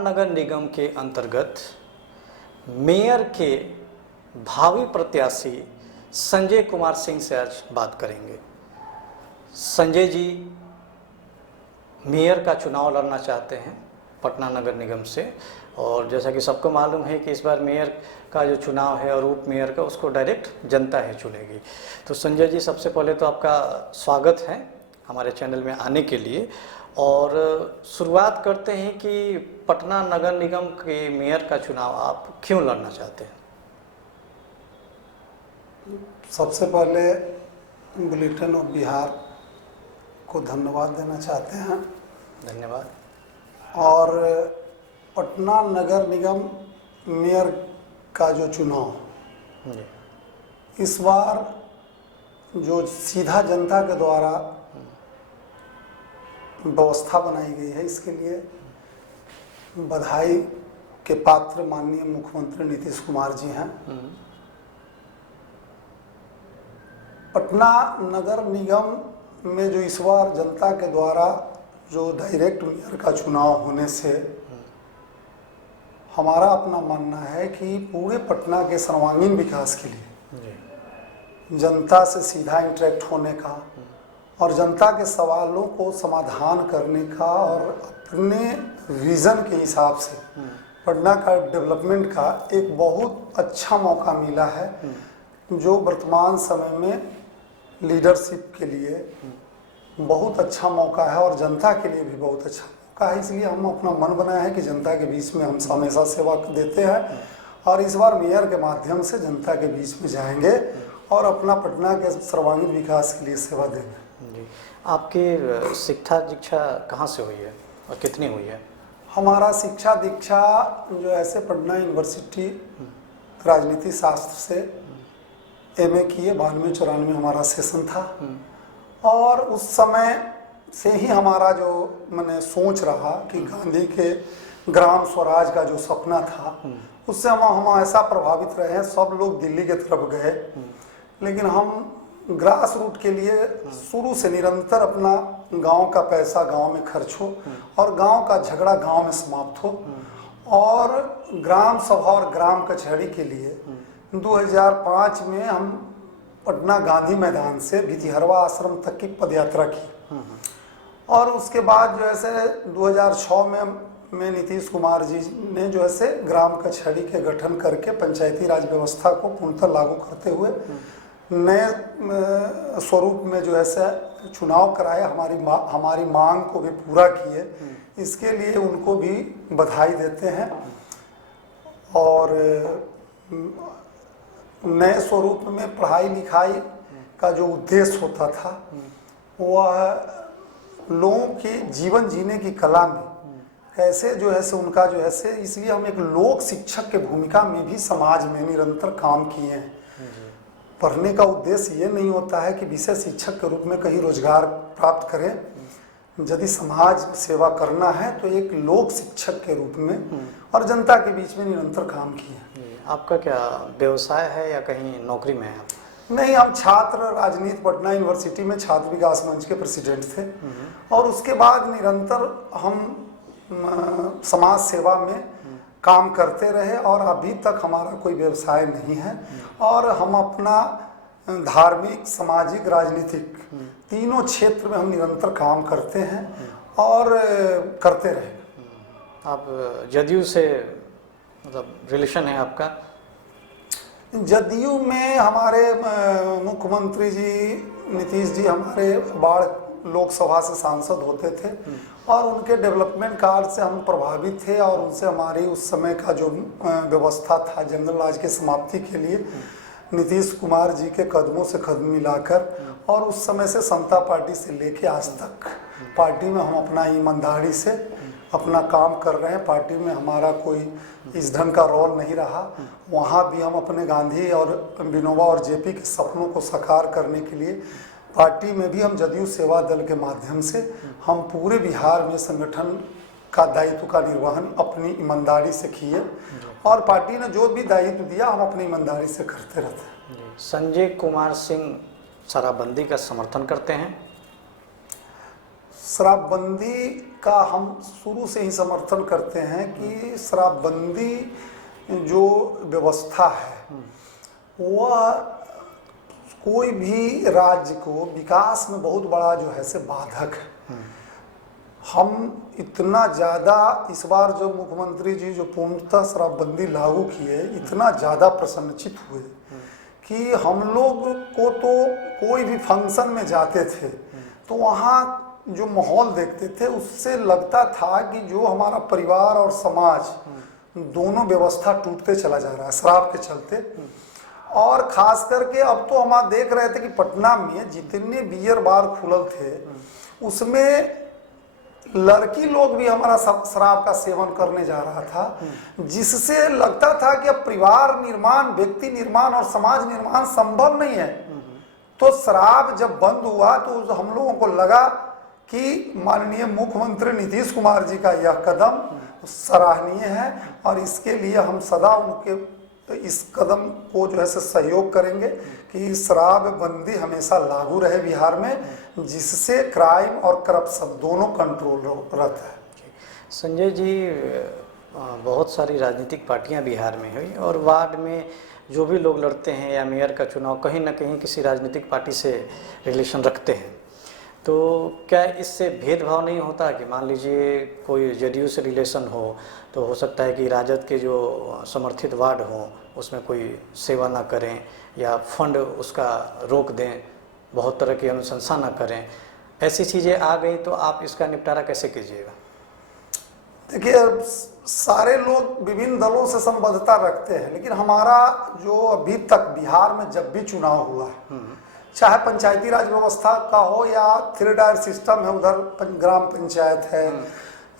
नगर निगम के अंतर्गत मेयर के भावी प्रत्याशी संजय कुमार सिंह से आज बात करेंगे। संजय जी मेयर का चुनाव लड़ना चाहते हैं पटना नगर निगम से, और जैसा कि सबको मालूम है कि इस बार मेयर का जो चुनाव है और उप मेयर का उसको डायरेक्ट जनता ही चुनेगी। तो संजय जी, सबसे पहले तो आपका स्वागत है हमारे चैनल में आने के लिए, और शुरुआत करते हैं कि पटना नगर निगम के मेयर का चुनाव आप क्यों लड़ना चाहते हैं? सबसे पहले बुलेटिन ऑफ बिहार को धन्यवाद देना चाहते हैं। धन्यवाद। और पटना नगर निगम मेयर का जो चुनाव इस बार जो सीधा जनता के द्वारा व्यवस्था बनाई गई है, इसके लिए बधाई के पात्र माननीय मुख्यमंत्री नीतीश कुमार जी हैं। पटना नगर निगम में जो इस बार जनता के द्वारा जो डायरेक्ट मेयर का चुनाव होने से हमारा अपना मानना है कि पूरे पटना के सर्वांगीण विकास के लिए जनता से सीधा इंटरेक्ट होने का और जनता के सवालों को समाधान करने का और अपने विज़न के हिसाब से पटना का डेवलपमेंट का एक बहुत अच्छा मौका मिला है, जो वर्तमान समय में लीडरशिप के लिए बहुत अच्छा मौका है और जनता के लिए भी बहुत अच्छा मौका है। इसलिए हम अपना मन बनाया है कि जनता के बीच में हम हमेशा सेवा देते हैं और इस बार मेयर के माध्यम से जनता के बीच में जाएंगे और अपना पटना के सर्वांगीण विकास के लिए सेवा देंगे। जी, आपकी शिक्षा दीक्षा कहाँ से हुई है और कितनी हुई है? हमारा शिक्षा दीक्षा जो ऐसे पटना यूनिवर्सिटी राजनीति शास्त्र से एमए किए, 92-94 हमारा सेशन था और उस समय से ही हमारा जो मैंने सोच रहा कि गांधी के ग्राम स्वराज का जो सपना था उससे हम ऐसा प्रभावित रहे हैं। सब लोग दिल्ली की तरफ गए, लेकिन हम ग्रास रूट के लिए शुरू से निरंतर अपना गांव का पैसा गांव में खर्च हो और गांव का झगड़ा गांव में समाप्त हो, और ग्राम सभा और ग्राम कचहरी के लिए 2005 में हम पटना गांधी मैदान से भितिहरवा आश्रम तक की पदयात्रा की और उसके बाद जो ऐसे 2006 में नीतीश कुमार जी ने जो ऐसे ग्राम कचहरी के गठन करके पंचायती राज व्यवस्था को पूर्णतः लागू करते हुए नए स्वरूप में जो ऐसे चुनाव कराए, हमारी मांग को भी पूरा किए, इसके लिए उनको भी बधाई देते हैं। और नए स्वरूप में पढ़ाई लिखाई का जो उद्देश्य होता था वह लोगों के जीवन जीने की कला में कैसे जो है से उनका जो है से, इसलिए हम एक लोक शिक्षक के भूमिका में भी समाज में निरंतर काम किए हैं। पढ़ने का उद्देश्य ये नहीं होता है कि विषय शिक्षक के रूप में कहीं रोजगार प्राप्त करें। यदि समाज सेवा करना है तो एक लोक शिक्षक के रूप में और जनता के बीच में निरंतर काम किए। आपका क्या व्यवसाय है या कहीं नौकरी में है आप? नहीं, हम छात्र राजनीति पटना यूनिवर्सिटी में छात्र विकास मंच के प्रेसिडेंट थे और उसके बाद निरंतर हम समाज सेवा में काम करते रहे और अभी तक हमारा कोई व्यवसाय नहीं है और हम अपना धार्मिक, सामाजिक, राजनीतिक तीनों क्षेत्र में हम निरंतर काम करते हैं और करते रहे। आप जदयू से मतलब रिलेशन है आपका? जदयू में हमारे मुख्यमंत्री जी नीतीश जी हमारे बाढ़ लोकसभा से सांसद होते थे और उनके डेवलपमेंट कार्य से हम प्रभावित थे और उनसे हमारी उस समय का जो व्यवस्था था जंगल राज की समाप्ति के लिए नीतीश कुमार जी के कदमों से कदम मिलाकर और उस समय से समता पार्टी से लेके आज तक पार्टी में हम अपना ईमानदारी से अपना काम कर रहे हैं। पार्टी में हमारा कोई इस ढंग का रोल नहीं रहा। वहाँ भी हम अपने गांधी और विनोबा और जेपी के सपनों को साकार करने के लिए पार्टी में भी हम जदयू सेवा दल के माध्यम से हम पूरे बिहार में संगठन का दायित्व का निर्वहन अपनी ईमानदारी से किए और पार्टी ने जो भी दायित्व दिया हम अपनी ईमानदारी से करते रहते हैं। संजय कुमार सिंह शराबबंदी का समर्थन करते हैं? शराबबंदी का हम शुरू से ही समर्थन करते हैं कि शराबबंदी जो व्यवस्था है वह कोई भी राज्य को विकास में बहुत बड़ा जो है से बाधक है। हम इतना ज़्यादा इस बार जो मुख्यमंत्री जी जो पूर्णतः शराबबंदी लागू किए, इतना ज़्यादा प्रसन्नचित हुए कि हम लोग को तो कोई भी फंक्शन में जाते थे तो वहाँ जो माहौल देखते थे उससे लगता था कि जो हमारा परिवार और समाज दोनों व्यवस्था टूटते चला जा रहा है शराब के चलते। और खास करके अब तो हम देख रहे थे कि पटना में जितने बियर बार खुलल थे उसमें लड़की लोग भी हमारा शराब का सेवन करने जा रहा था, जिससे लगता था कि अब परिवार निर्माण, व्यक्ति निर्माण और समाज निर्माण संभव नहीं है। तो शराब जब बंद हुआ तो हम लोगों को लगा कि माननीय मुख्यमंत्री नीतीश कुमार जी का यह कदम सराहनीय है और इसके लिए हम सदा उनके इस कदम को जो है से सहयोग करेंगे कि शराब बंदी हमेशा लागू रहे बिहार में, जिससे क्राइम और करप्शन दोनों कंट्रोल रहता है। संजय जी, बहुत सारी राजनीतिक पार्टियां बिहार में हुई और वार्ड में जो भी लोग लड़ते हैं या मेयर का चुनाव कहीं ना कहीं किसी राजनीतिक पार्टी से रिलेशन रखते हैं, तो क्या इससे भेदभाव नहीं होता कि मान लीजिए कोई जेडीयू से रिलेशन हो तो हो सकता है कि राजद के जो समर्थित वार्ड हों उसमें कोई सेवा ना करें या फंड उसका रोक दें, बहुत तरह की अनुशंसा ना करें, ऐसी चीज़ें आ गई तो आप इसका निपटारा कैसे कीजिएगा? देखिए, सारे लोग विभिन्न दलों से संबद्धता रखते हैं, लेकिन हमारा जो अभी तक बिहार में जब भी चुनाव हुआ है, चाहे पंचायती राज व्यवस्था का हो या 3 टायर सिस्टम है, उधर ग्राम पंचायत है,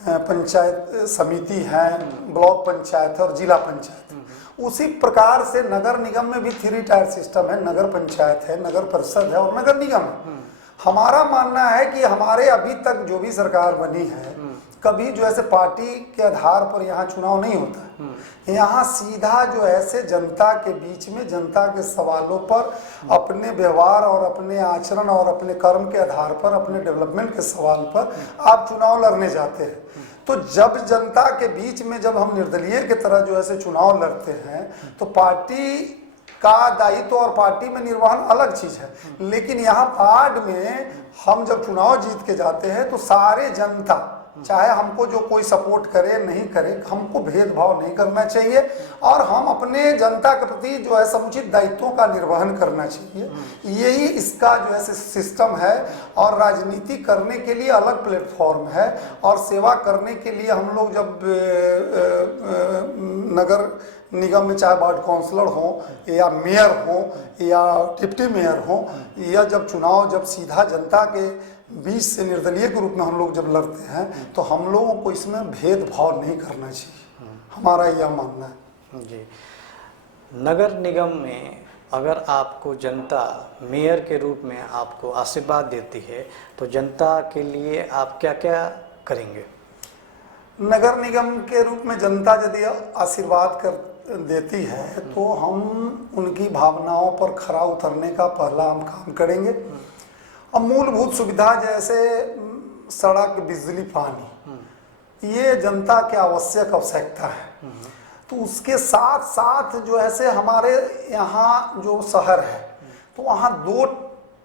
पंचायत समिति है, ब्लॉक पंचायत है और जिला पंचायत है, उसी प्रकार से नगर निगम में भी 3 टायर सिस्टम है, नगर पंचायत है, नगर परिषद है और नगर निगम है। हमारा मानना है कि हमारे अभी तक जो भी सरकार बनी है कभी जो ऐसे पार्टी के आधार पर यहाँ चुनाव नहीं होता। यहाँ सीधा जो ऐसे जनता के बीच में जनता के सवालों पर अपने व्यवहार और अपने आचरण और अपने कर्म के आधार पर अपने डेवलपमेंट के सवाल पर आप चुनाव लड़ने जाते हैं। तो जब जनता के बीच में जब हम निर्दलीय की तरह जो ऐसे चुनाव लड़ते हैं तो पार्टी का दायित्व और पार्टी में निर्वहन अलग चीज है, लेकिन यहाँ वार्ड में हम जब चुनाव जीत के जाते हैं तो सारे जनता, चाहे हमको जो कोई सपोर्ट करे नहीं करे, हमको भेदभाव नहीं करना चाहिए और हम अपने जनता के प्रति जो है समुचित दायित्वों का निर्वहन करना चाहिए। यही इसका जो है सिस्टम है और राजनीति करने के लिए अलग प्लेटफॉर्म है और सेवा करने के लिए हम लोग जब नगर निगम में चाहे वार्ड काउंसलर हो या मेयर हो या डिप्टी मेयर हो या जब चुनाव जब सीधा जनता के बीच से निर्दलीय के रूप में हम लोग जब लड़ते हैं तो हम लोगों को इसमें भेदभाव नहीं करना चाहिए, हमारा यह मानना है। जी, नगर निगम में अगर आपको जनता मेयर के रूप में आपको आशीर्वाद देती है तो जनता के लिए आप क्या क्या करेंगे? नगर निगम के रूप में जनता यदि आशीर्वाद कर देती है तो हम उनकी भावनाओं पर खरा उतरने का पहला हम काम करेंगे। अब मूलभूत सुविधा जैसे सड़क, बिजली, पानी, ये जनता की आवश्यकता है। तो उसके साथ साथ जो ऐसे हमारे यहाँ जो शहर है तो वहाँ 2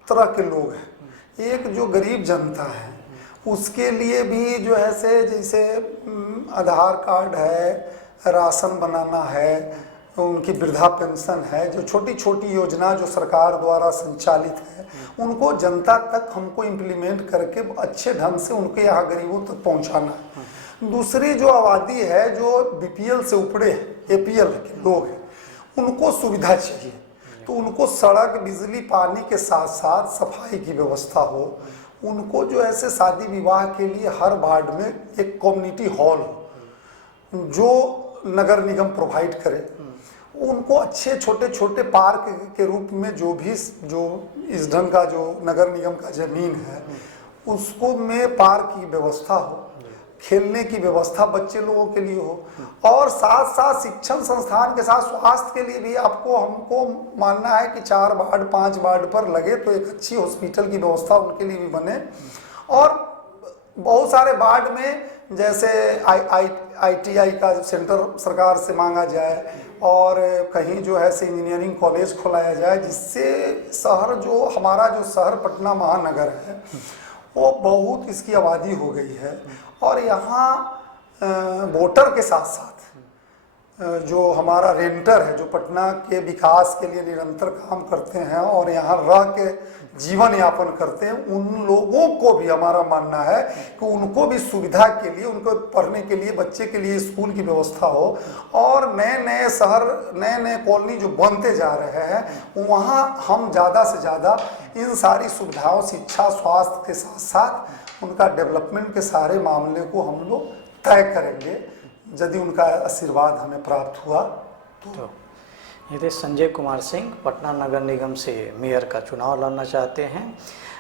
तरह के लोग हैं। एक जो गरीब जनता है उसके लिए भी जो है से जैसे आधार कार्ड है, राशन बनाना है, उनकी वृद्धा पेंशन है, जो छोटी छोटी योजना जो सरकार द्वारा संचालित है उनको जनता तक हमको इम्प्लीमेंट करके अच्छे ढंग से उनके यहाँ गरीबों तक पहुँचाना है। दूसरी जो आबादी है जो बीपीएल से ऊपरे एपीएल के लोग हैं उनको सुविधा चाहिए, तो उनको सड़क, बिजली, पानी के साथ साथ सफाई की व्यवस्था हो। उनको जो ऐसे शादी विवाह के लिए हर वार्ड में एक कम्युनिटी हॉल हो जो नगर निगम प्रोवाइड करे। उनको अच्छे छोटे छोटे पार्क के रूप में जो इस ढंग का जो नगर निगम का जमीन है उसको में पार्क की व्यवस्था हो, खेलने की व्यवस्था बच्चे लोगों के लिए हो और साथ साथ शिक्षण संस्थान के साथ स्वास्थ्य के लिए भी हमको मानना है कि 4 वार्ड 5 वार्ड पर लगे तो एक अच्छी हॉस्पिटल की व्यवस्था उनके लिए भी बने। और बहुत सारे वार्ड में जैसे ITI का सेंटर सरकार से मांगा जाए और कहीं जो है से इंजीनियरिंग कॉलेज खोलाया जाए, जिससे शहर जो हमारा जो शहर पटना महानगर है वो बहुत इसकी आबादी हो गई है। और यहाँ वोटर के साथ साथ जो हमारा रेंटर है, जो पटना के विकास के लिए निरंतर काम करते हैं और यहाँ रह के जीवन यापन करते हैं, उन लोगों को भी हमारा मानना है कि उनको भी सुविधा के लिए, उनको पढ़ने के लिए, बच्चे के लिए स्कूल की व्यवस्था हो। और नए नए शहर, नए नए कॉलोनी जो बनते जा रहे हैं, वहाँ हम ज़्यादा से ज़्यादा इन सारी सुविधाओं, शिक्षा, स्वास्थ्य के साथ साथ उनका डेवलपमेंट के सारे मामले को हम लोग तय करेंगे, यदि उनका आशीर्वाद हमें प्राप्त हुआ तो। ये थे संजय कुमार सिंह, पटना नगर निगम से मेयर का चुनाव लड़ना चाहते हैं।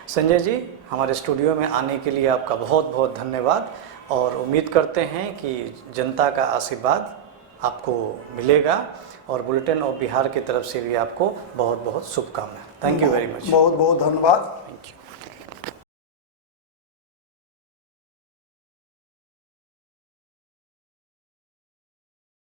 संजय जी, हमारे स्टूडियो में आने के लिए आपका बहुत बहुत धन्यवाद, और उम्मीद करते हैं कि जनता का आशीर्वाद आपको मिलेगा, और बुलेटिन ऑफ बिहार की तरफ से भी आपको बहुत बहुत शुभकामनाएं। Thank you very much. बहुत बहुत धन्यवाद।